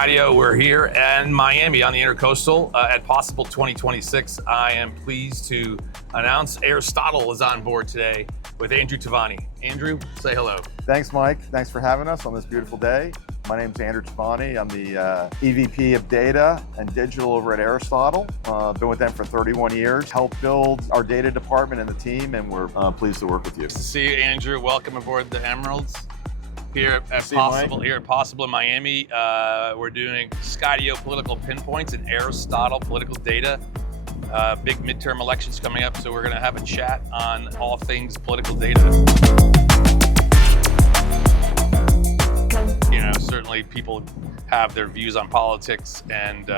Skydeo. We're here in Miami on the intercoastal at Possible 2026. I am pleased to announce Aristotle is on board today with Andrew Tavani. Andrew, say hello. Thanks, Mike. Thanks for having us on this beautiful day. My name's Andrew Tavani. I'm the EVP of Data and Digital over at Aristotle. Been with them for 31 years. Helped build our data department and the team, and we're pleased to work with you. Nice to see you, Andrew. Welcome aboard the Emeralds. Here at Possible in Miami, we're doing Skydeo political pinpoints and Aristotle political data. Big midterm elections coming up, so we're going to have a chat on all things political data. You know, certainly people have their views on politics, and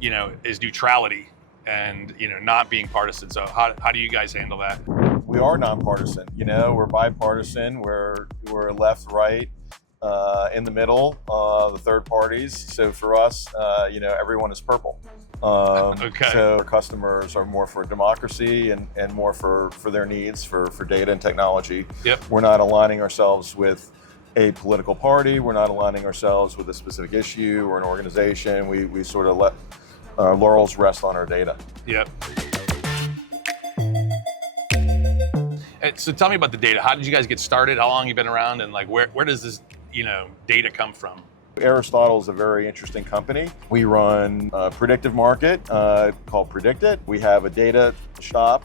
you know, is neutrality and not being partisan. So how do you guys handle that? We are nonpartisan. We're bipartisan. We're left, right, in the middle, the third parties. So for us, everyone is purple. Okay. So our customers are more for democracy and more for their needs for data and technology. Yep. We're not aligning ourselves with a political party. We're not aligning ourselves with a specific issue or an organization. We sort of let laurels rest on our data. Yep. So tell me about the data. How did you guys get started? How long have you been around? And like, where does this, data come from? Aristotle is a very interesting company. We run a predictive market called Predict It. We have a data shop,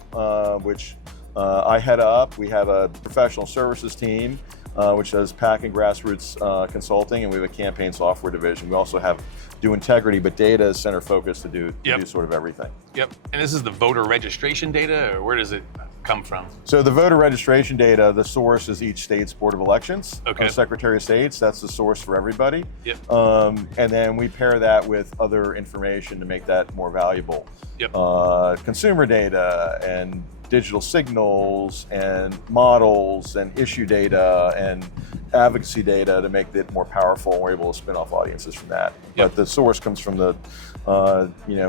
which I head up. We have a professional services team, which does PAC and grassroots consulting, and we have a campaign software division. We also do integrity, but data is center focused to do sort of everything. Yep. And this is the voter registration data, or where does it come from? So the voter registration data, the source is each state's Board of Elections. Okay. Secretary of State's, that's the source for everybody. Yep. And then we pair that with other information to make that more valuable. Yep. Consumer data and digital signals and models and issue data and advocacy data to make it more powerful, and we're able to spin off audiences from that. Yep. But the source comes from the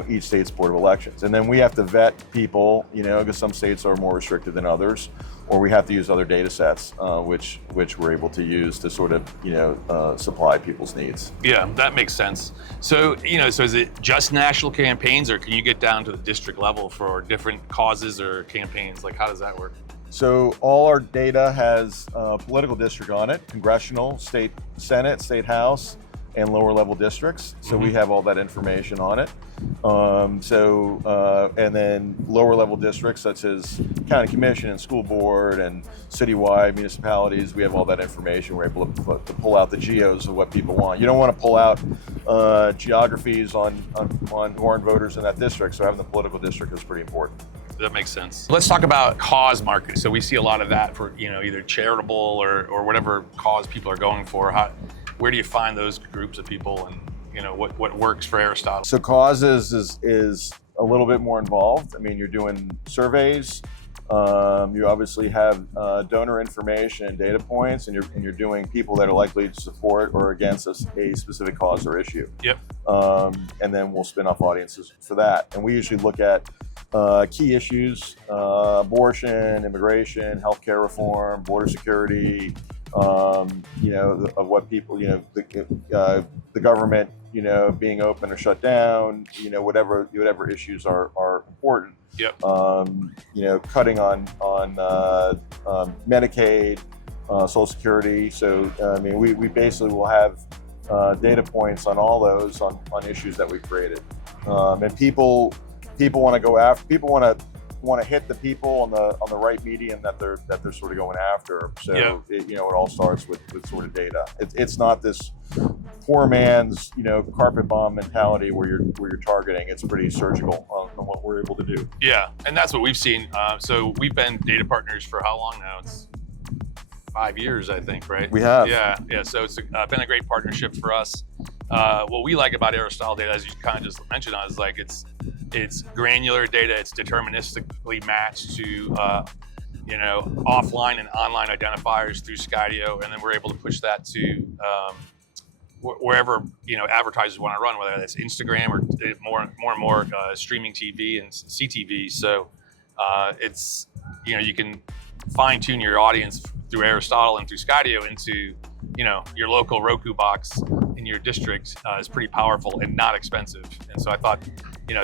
each state's Board of Elections. And then we have to vet people, because some states are more restricted than others, or we have to use other data sets, which we're able to use to sort of, supply people's needs. Yeah, that makes sense. So, so is it just national campaigns, or can you get down to the district level for different causes or campaigns? Like, how does that work? So all our data has a political district on it: congressional, state Senate, state House, and lower level districts. So we have all that information on it. And then lower level districts such as county commission and school board and citywide municipalities, we have all that information. We're able to pull out the geos of what people want. You don't want to pull out geographies on who aren't voters in that district, so having the political district is pretty important. That makes sense. Let's talk about cause markets. So we see a lot of that for, either charitable or whatever cause people are going for. Where do you find those groups of people, and what works for Aristotle? So causes is a little bit more involved. I mean, you're doing surveys. You obviously have donor information and data points, and you're doing people that are likely to support or against a specific cause or issue. Yep. And then we'll spin off audiences for that. And we usually look at key issues: abortion, immigration, healthcare reform, border security. Of what people, the government, being open or shut down, whatever issues are important. Yep. Cutting on Medicaid, Social Security. So we basically will have data points on all those on issues that we've created, and people want to go after. People want to hit the people on the right medium that they're sort of going after. So it all starts with sort of data. It's not this poor man's carpet bomb mentality where you're targeting. It's pretty surgical on what we're able to do. Yeah, and that's what we've seen. So we've been data partners for how long now? It's 5 years, I think, right? We have. Yeah. So it's been a great partnership for us. What we like about Aristotle data, as you kind of just mentioned, is like it's granular data. It's deterministically matched to offline and online identifiers through Skydeo, and then we're able to push that to wherever advertisers want to run, whether that's Instagram or more and more streaming TV and CTV. So it's you can fine tune your audience through Aristotle and through Skydeo into your local Roku box in your district is pretty powerful and not expensive. And so I thought,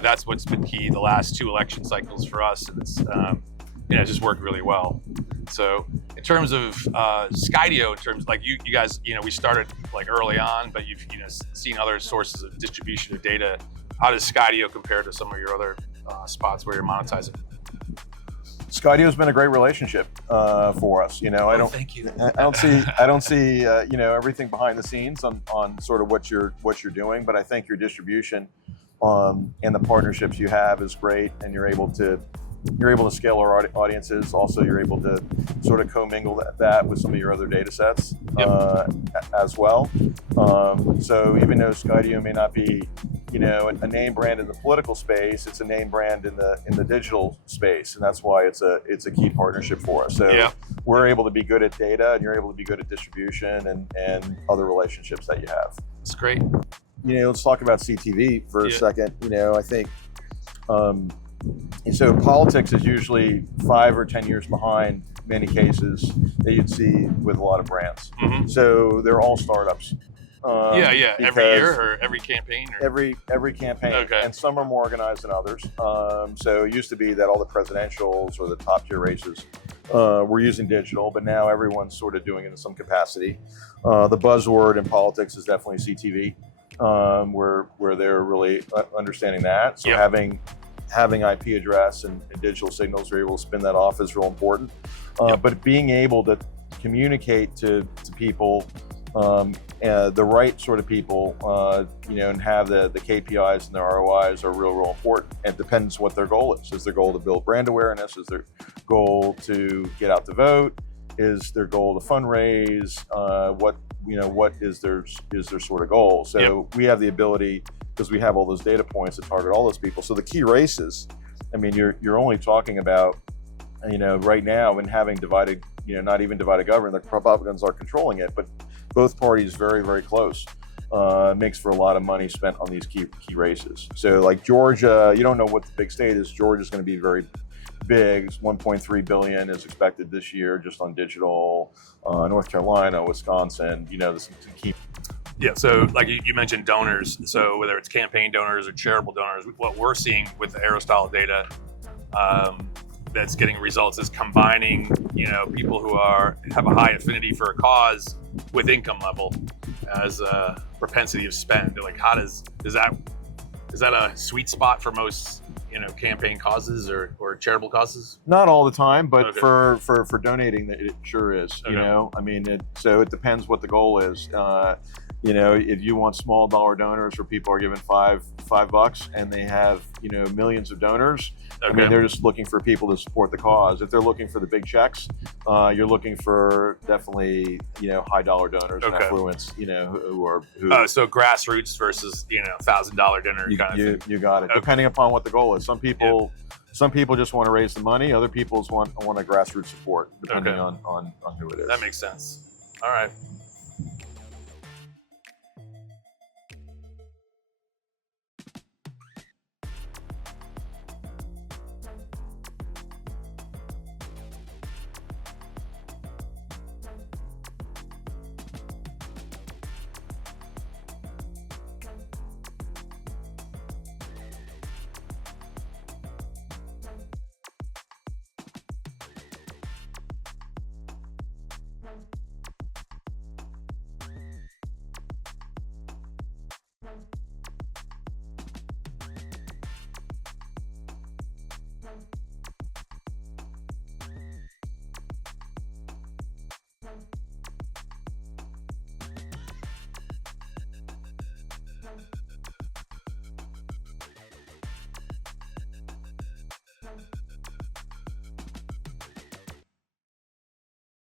that's what's been key the last 2 election cycles for us. And it's, it's just worked really well. So in terms of Skydeo, in terms like you guys, we started like early on, but you've seen other sources of distribution of data. How does Skydeo compare to some of your other spots where you're monetizing? Skydeo's been a great relationship for us. Thank you. I don't see everything behind the scenes on sort of what you're doing, but I think your distribution and the partnerships you have is great, and you're able to scale our audiences. Also, you're able to sort of commingle that with some of your other data sets as well. So even though Skydeo may not be, a name brand in the political space, it's a name brand in the digital space, and that's why it's a key partnership for us. So we're able to be good at data, and you're able to be good at distribution and other relationships that you have. That's great. Let's talk about CTV for a second. I think. So politics is usually 5 or 10 years behind many cases that you'd see with a lot of brands. Mm-hmm. So they're all startups. Every year or every campaign? Or? Every campaign, and some are more organized than others. So it used to be that all the presidentials or the top tier races were using digital, but now everyone's sort of doing it in some capacity. The buzzword in politics is definitely CTV, where they're really understanding that. So having IP address and digital signals, are able to spin that off is real important. But being able to communicate to people, the right sort of people, and have the KPIs and the ROIs are real important. And it depends what their goal is. Is their goal to build brand awareness? Is their goal to get out to vote? Is their goal to fundraise? What is their sort of goal? So we have the ability, because we have all those data points, to target all those people. So the key races, you're only talking about, right now, and having divided, not even divided government, the Republicans are controlling it, but both parties very, very close. Makes for a lot of money spent on these key races. So like Georgia, you don't know what the big state is. Georgia's going to be very big. 1.3 billion is expected this year just on digital. North Carolina, Wisconsin, there's some key. Yeah, so like you mentioned donors, so whether it's campaign donors or charitable donors, what we're seeing with the Aristotle data that's getting results is combining, people who have a high affinity for a cause with income level as a propensity of spend. Like, is that a sweet spot for most, campaign causes or charitable causes? Not all the time, but for donating, it sure is. So it depends what the goal is. If you want small dollar donors where people are giving $5 and they have, millions of donors, they're just looking for people to support the cause. If they're looking for the big checks, you're looking for definitely, high dollar donors and affluence, so grassroots versus, $1,000 dinner kind of thing. You got it. Depending upon what the goal is. Some people just want to raise the money. Other people want a grassroots support, depending on who it is. That makes sense. All right.